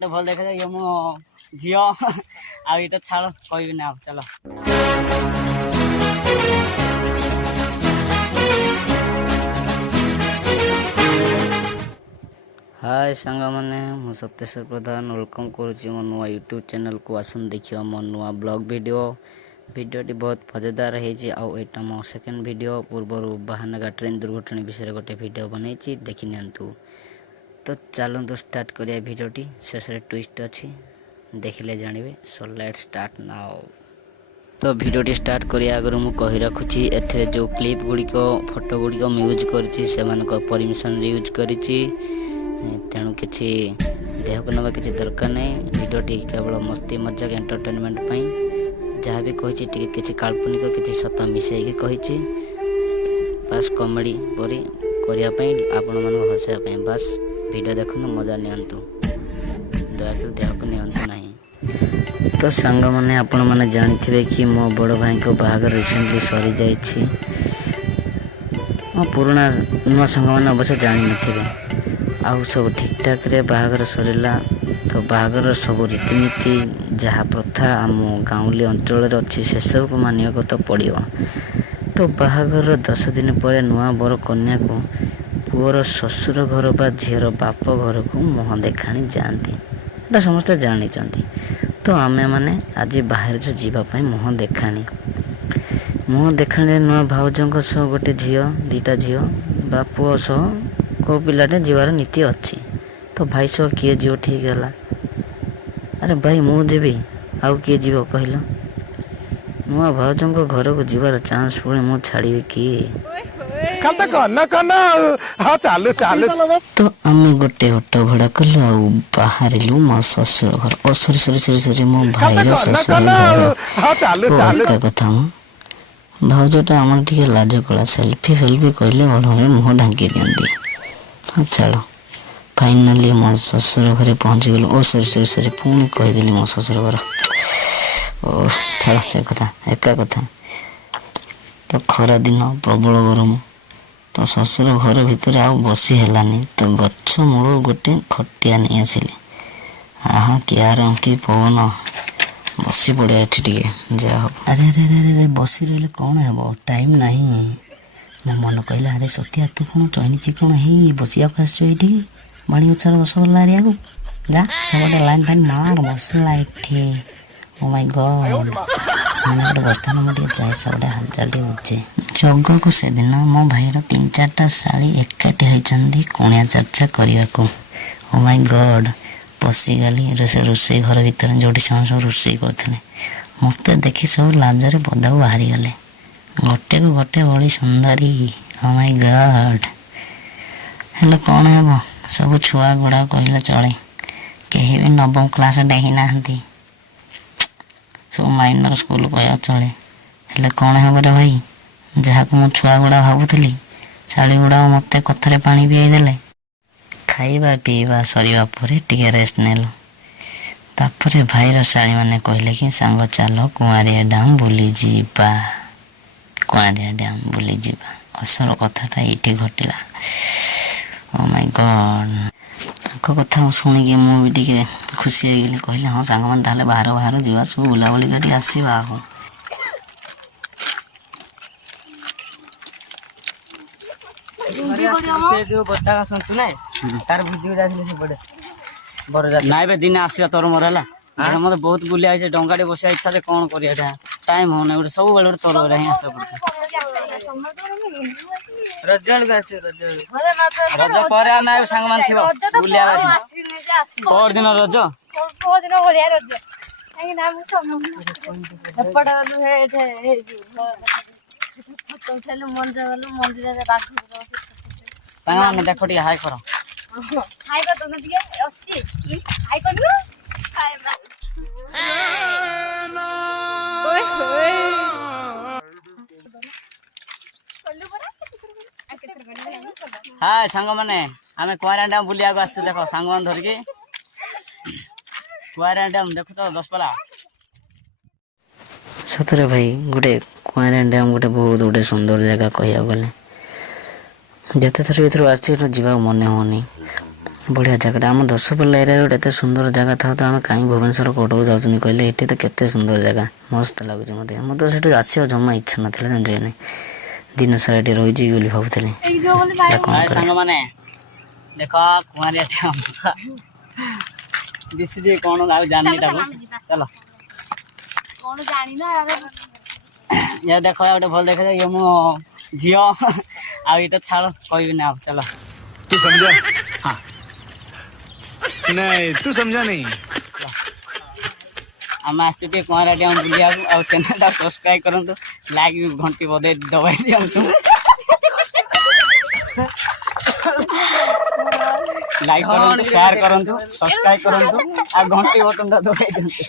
गोटे भल देखा ये मो झी आईटा छाड़ कह ना चलो हाय सांग मैंने मु सप्तेश्वर प्रधान वेलकम करुच्ची मो नुआ यूट्यूब चैनल को आसन देखिए मो नुआ ब्लॉग वीडियोटी बहुत मजेदार होटा मो सेकेंड वीडियो पूर्वर बाहानगा ट्रेन दुर्घटना विषय गोटे वीडियो बनई देखी नियंतु। तो चलतु स्टार्ट करिया वीडियोटी शेष ट्विस्ट अच्छी देखिले जानवे। So let's start now. तो वीडियोटी स्टार्ट करिया आगर मु कहि रखुची एथरे जो क्लिप गुड़िक फोटो गुड़िक यूज करिछि सेमानक परमिशन यूज करिछि तेणु किसी देह को नवा किसी दरकार नहीं। वीडियोटी केवल मस्ती मजाक एंटरटेनमेंट जहाँ भी कही किसी काल्पनिक किसी सत मिसैक कही बास कॉमेडी परी करने आपण मन हसापी बास वीडियो देखु मजा नियंतु दयाकर देह को नियंतु नहीं। तो सांग मैंने आपण मैंने जानते कि मो बड़ भाई को बाहागर रिसेंटली सरी जाइए। मो पुराना नुआ सांग मैंने अवश्य जान थे आउ सब ठीक ठाक रे बाहागर सरला। तो बाहागर सब रीतिनीति जहाँ प्रथा आम गाँवली अंचल अच्छी से सब को मानिया को तो पड़ो। तो बाहागर 10 दिन पर नुआ बर कन्या को पुअर ससुर घर बा झीर बाप घर को मुह देखाणी जाती समस्ते जानी। तो आमे माने आज बाहर जो जीवाई मुह देखाणी नुआ भाउजों सह गोटे झील दीटा झील बा पुओ सह को पिलाटे जीवार नीति अच्छी। तो भाई सह किए जीव ठीक है। अरे भाई मु जीवी आउ किए जीव कहल नुआ भाउजों घर को जीवार चांस पुणी मु छाड़ी किए। तो आम गोटे ऑटो भड़ा कलु आ बाहर मो ससुर घर ओ सरी सरी सरी सरी मो भाई ससुर घर कथा भाउजटा आम टे लाज कला सेल्फी फेल्फी कहले बड़े मुह ढांकी दिखती। हाँ चलो फाइनाली मो ससुर घर पहुँची गलु। ओ सरी सरी सरी पुणी कहीदेली मो ससुर घर ओ छाड़ से कथा एका कथा। तो खरा दिन प्रबल गरम तो ससुर घर भितर आ बसी हेलानी। तो गछ मूल गोटे खटिया नहीं आसिले आहा कियार कि पवन बसी पड़े टे जा हो। अरे अरे अरे अरे बसी रही कौन हे टाइम नहीं मो मन कहला अरे सत्या तू कौन चहनी कौन है बसिया आसटी बाड़ी उचार 10 गला एरिया को जा सब लाइन फाइन मार बसला एठी। ओ माय गॉड मैंने गोटे बस्ता मुझे चाहे सब हालचाल टे बुझे जग को से दिन मो भाईर 3-4टा शाली एकाठी होती कुणिया चर्चा करने को। ओ माय गॉड पशिगली रोषे घर भीतर जो सब रोषे करते मत देखी सब लाजरे पदा बाहरी गले गोटे को गोटे बड़ी सुंदरी। ओ माय गॉड हेलो कौन है सब छुआ गुड़ा कहले चले कहीं भी 9वीं क्लास डेही ना सब माइनर स्कूल कह चले हेले कौन हे रे भाई जहाँ को मु छुआ गुड़ा भावुली शाड़ी गुड़ा मत कथार पानी पिदेले खाइबा पीवा सरिया पर टिके रेस्ट नेलु। तापर भाईर शाड़ी मैंने कहले कि सांग चलो कुआरिया डैम बुली जीवा कुआरिया डैम बुली जीवा असर कथाटा ये घटला। ओ माय गॉड कथा शुणिकी मुझे खुशी हो कहले हाँ सांग मैंने ताले बाहर बाहर जीवा सब बुलाबुली कर आसवा आहो। दिन आसवा तोर मोर है मत बहुत बुलिया डंगाटे बसा इच्छा कौन कर टाइम होना गोटे सब बेल तोर हिं आस पड़े रज रज पर सांग मान बुलिया पर दिन रज देख टे हाई कर हाय सांग मैंने आम कुआरिया डैम बुलिया आस देख सांग मान धरिकी कुआरिया डैम देख तो 10 पला सतरे भाई गोटे कुआरिया डैम गोटे बहुत गोटे सुंदर जगह कह गले जिते थर भर आस जा मन होनी बढ़िया जगह आम दशपल्ला एरिया गोटे एत सुंदर जगह था तो आम कहीं भुवनेश्वर कटक जाऊँ कहले ये तो केते सुंदर जगह मस्त लगुच मत तो से आसो जमा इच्छा नाला जान नहीं दिन सारा ये रही बोली भावुली सांग मैंने देख कुआरिया दिशि कौन जानी चलो ये देख गोटे भल देख ये मो झी आईटा छाड़ कह ना चलो तू समझा हाँ नहीं तू समझा नहीं आम आसुटे कुआरिया बुलिया आ चैनल सब्सक्राइब करूँ लाइक घंटी बधे दबाई दिंतु लाइक करूँ शेयर करूँ सब्सक्राइब करूँ आ घंटी बटन दबाई दिंतु